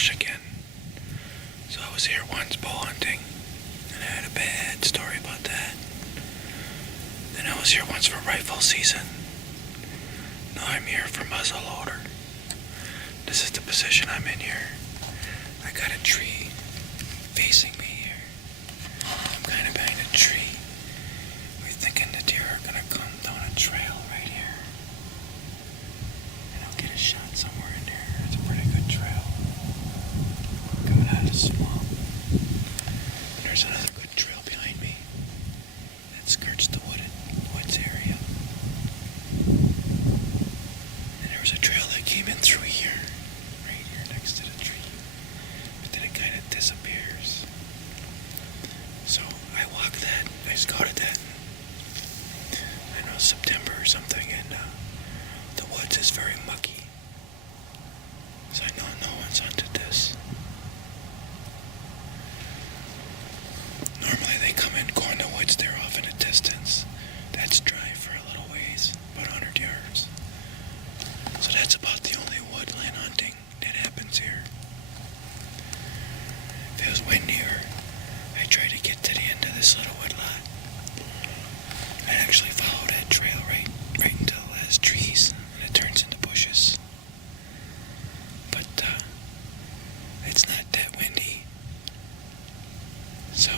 marsh again. So I was here once bow hunting, and I had a bad story about that. Then I was here once for rifle season. Now I'm here for muzzleloader. This is the position I'm in here. I got a tree facing me here. I'm kind of behind a tree. We're thinking the deer are gonna come down a trail right here. And I'll get a shot somewhere in there. It's a pretty good trail. Coming out of the swamp. And there's another good trail behind me that skirts the woods area. And there was a trail that came in through here. Right here next to the tree. But then it kind of disappears. So I walked that. I scouted that. I know September or something, and the woods is very mucky. So I know no one's hunted this. Normally they come in, go in the woods there off in the distance. That's dry for a little ways, about 100 yards. So that's about the only woodland hunting that happens here. If it was windier, I tried to get to the end of this little woodlot. I actually follow that trail right until it has trees and it turns into bushes. But it's not that windy, so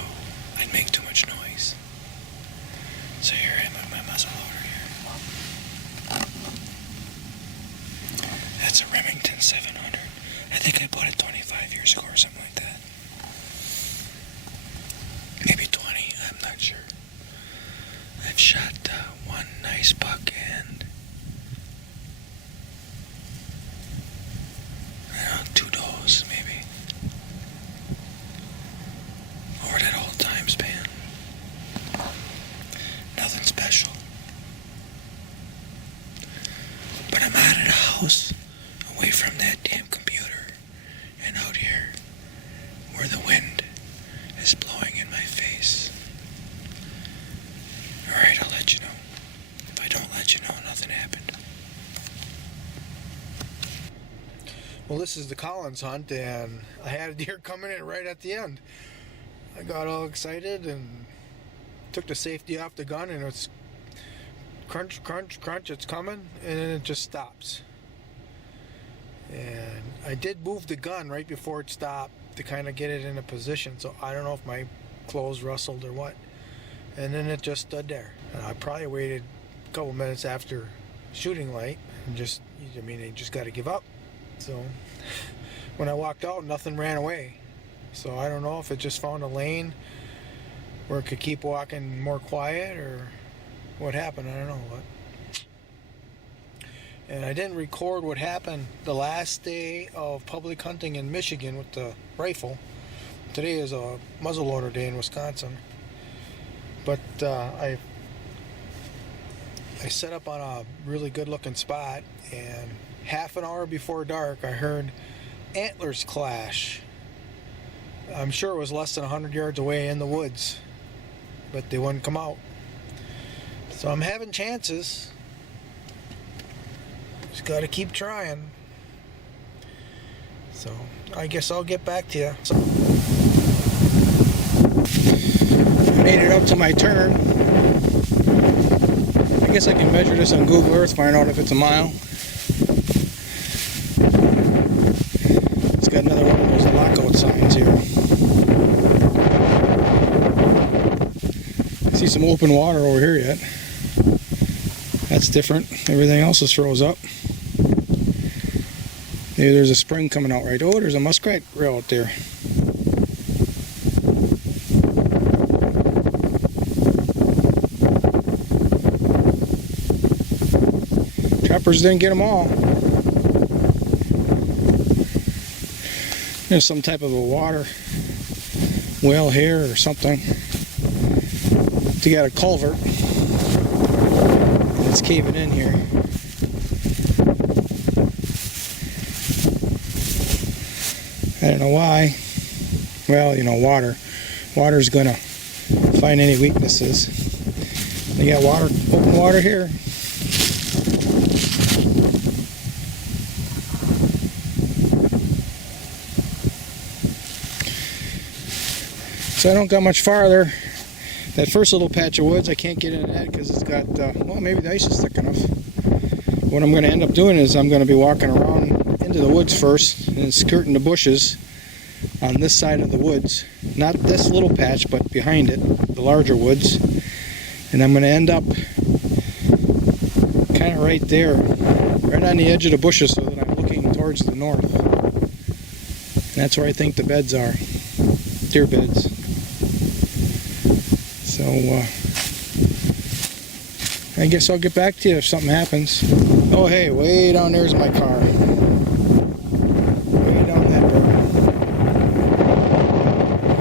I'd make too much noise. So here I am with my muzzleloader here. That's a Remington 700. I think I bought it 25 years ago or something like that. Maybe 20, I'm not sure. I've shot one nice buck and I don't know, 2 does maybe. Over that whole time span. Nothing special. But I'm out of the house, away from that damn computer, and out here where the wind is blowing in my face. Alright, I'll let you know. If I don't let you know, nothing happened. Well, this is the Collins hunt, and I had a deer coming in right at the end. I got all excited and took the safety off the gun, and it's crunch, crunch, crunch, it's coming, and then it just stops. And I did move the gun right before it stopped to kind of get it in a position, so I don't know if my clothes rustled or what. And then it just stood there. And I probably waited a couple minutes after shooting light and they just got to give up. So when I walked out, nothing ran away. So I don't know if it just found a lane where it could keep walking more quiet or what happened. I don't know. And I didn't record what happened the last day of public hunting in Michigan with the rifle. Today is a muzzleloader day in Wisconsin. But I set up on a really good looking spot, and half an hour before dark I heard antlers clash. I'm sure it was less than 100 yards away in the woods, but they wouldn't come out. So I'm having chances. Just got to keep trying. So I guess I'll get back to you. I made it up to my turn. I guess I can measure this on Google Earth, find out if it's a mile. It's got another one of those lockout signs here. I see some open water over here yet. That's different. Everything else is froze up. Maybe there's a spring coming out right. Oh, there's a muskrat rail out there. Trappers didn't get them all. There's some type of a water well here or something. They got a culvert. It's caving in here. I don't know why. Well, you know, water. Water's gonna find any weaknesses. They got water, open water here. So I don't got much farther. That first little patch of woods, I can't get into that because it's got, well, maybe the ice is thick enough. What I'm going to end up doing is I'm going to be walking around into the woods first and skirting the bushes on this side of the woods. Not this little patch, but behind it, the larger woods. And I'm going to end up kind of right there, right on the edge of the bushes so that I'm looking towards the north. And that's where I think the beds are, deer beds. So I guess I'll get back to you if something happens. Oh hey, way down there's my car. Way down that road.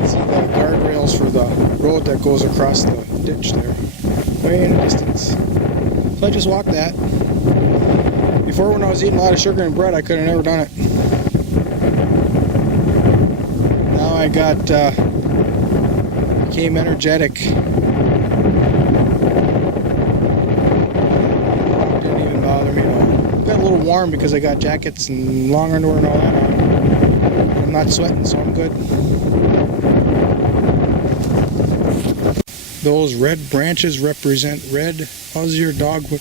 See the guardrails for the road that goes across the ditch there. Way in the distance. So I just walked that. Before, when I was eating a lot of sugar and bread, I could have never done it. Now I got became energetic. Didn't even bother me at all. Got a little warm because I got jackets and long underwear and all that on. I'm not sweating, so I'm good. Those red branches represent red Aussie or dogwood.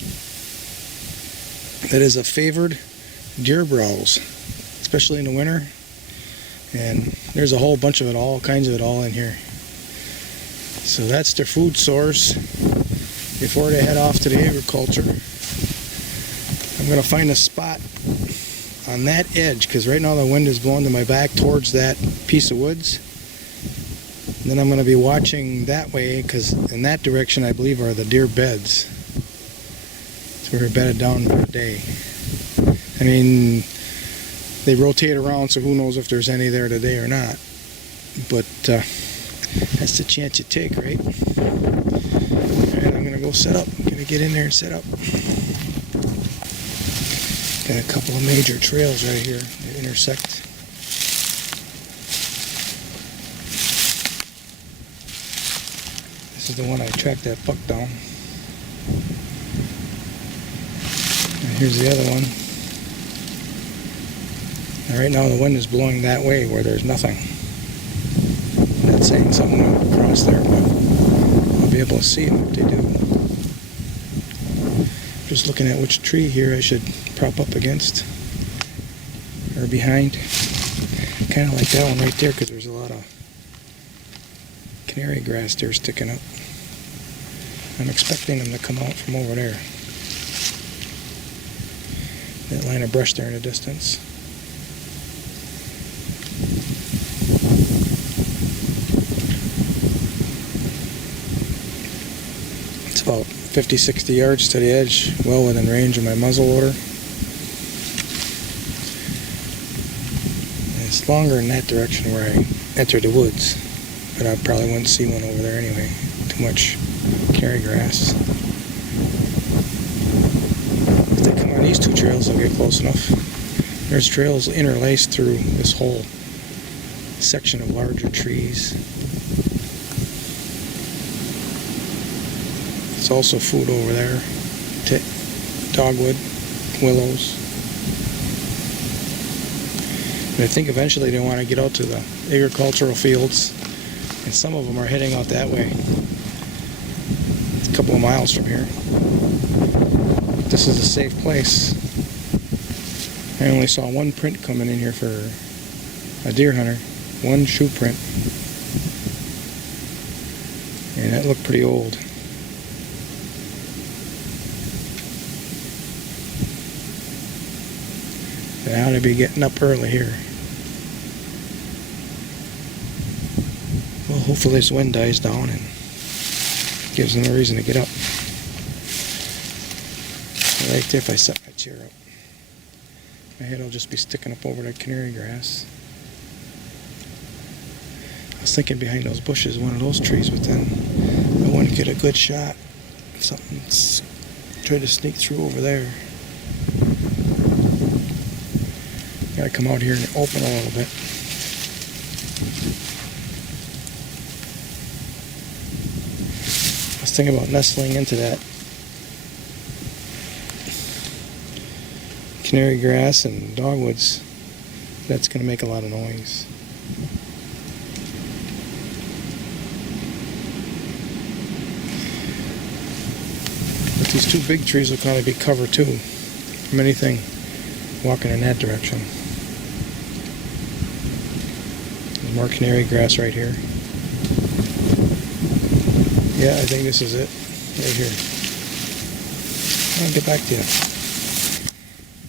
That is a favored deer browse, especially in the winter. And there's a whole bunch of it, all kinds of it all in here. So that's their food source before they head off to the agriculture. I'm going to find a spot on that edge because right now the wind is blowing to my back towards that piece of woods. And then I'm going to be watching that way because in that direction I believe are the deer beds. So we're bedded down for the day. I mean, they rotate around, so who knows if there's any there today or not. But that's the chance you take, right? Alright, I'm going to go set up. I'm going to get in there and set up. Got a couple of major trails right here that intersect. This is the one I tracked that buck down. And here's the other one. And right now the wind is blowing that way where there's nothing. I'm not saying something will cross there, but I'll be able to see them if they do. Just looking at which tree here I should prop up against or behind. Kind of like that one right there because there's a lot of canary grass there sticking up. I'm expecting them to come out from over there. That line of brush there in the distance. It's about 50-60 yards to the edge, well within range of my muzzleloader. It's longer in that direction where I enter the woods, but I probably wouldn't see one over there anyway. Too much canary grass. If they come on these two trails, they'll get close enough. There's trails interlaced through this whole section of larger trees. There's also food over there. Dogwood, willows. And I think eventually they want to get out to the agricultural fields, and some of them are heading out that way. It's a couple of miles from here. This is a safe place. I only saw one print coming in here for a deer hunter. One shoe print. And that looked pretty old. They ought to be getting up early here. Well, hopefully this wind dies down and gives them a reason to get up. Right there, if I set my chair up, my head will just be sticking up over that canary grass. I was thinking behind those bushes, one of those trees, but then I want to get a good shot. Something's trying to sneak through over there. Gotta come out here and open a little bit. I was thinking about nestling into that canary grass and dogwoods. That's gonna make a lot of noise. But these two big trees will kind of be cover too from anything walking in that direction. There's more canary grass right here. Yeah, I think this is it right here. I'll get back to you.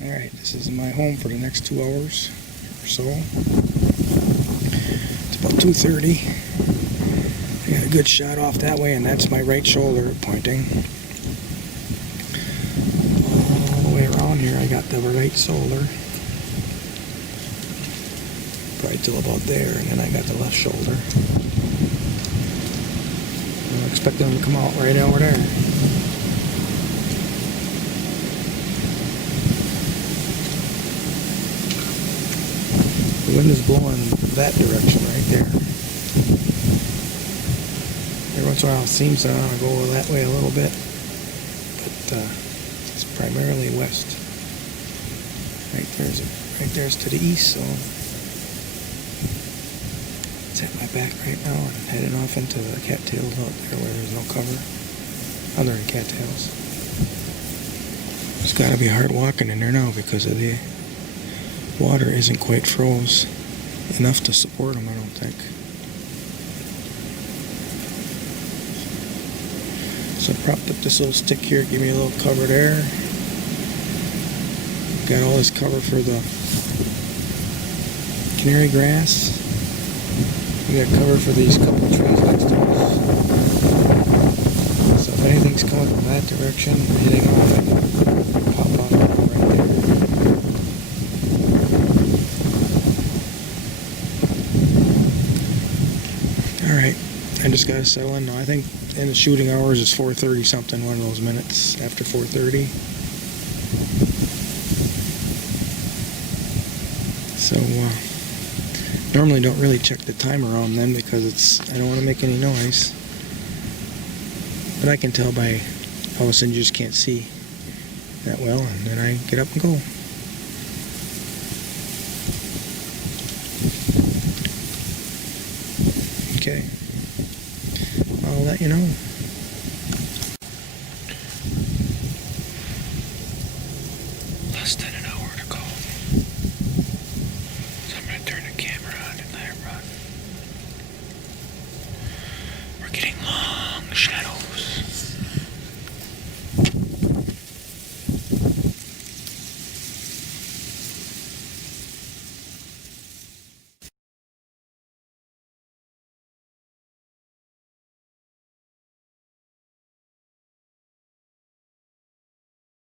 Alright, this is my home for the next 2 hours or so. It's about 2:30. I got a good shot off that way, and that's my right shoulder pointing. All the way around here, I got the right shoulder. Probably till about there, and then I got the left shoulder. I'm expecting them to come out right over there. The wind is blowing that direction right there. Every once in a while it seems to want to go that way a little bit, but it's primarily west. Right there's to the east, so it's at my back right now and I'm heading off into the cattails out there where there's no cover other than cattails. It's got to be hard walking in there now because of the water isn't quite froze enough to support them, I don't think. So I propped up this little stick here, give me a little cover there. Got all this cover for the canary grass. We got cover for these couple trees next to us. So if anything's coming from that direction, hitting off, I can pop out right there. Alright, I just gotta settle in now. I think in the shooting hours is 4:30 something, one of those minutes after 4:30. So normally don't really check the timer on them because I don't want to make any noise. But I can tell by all of a sudden you just can't see that well, and then I get up and go. Okay, I'll let you know.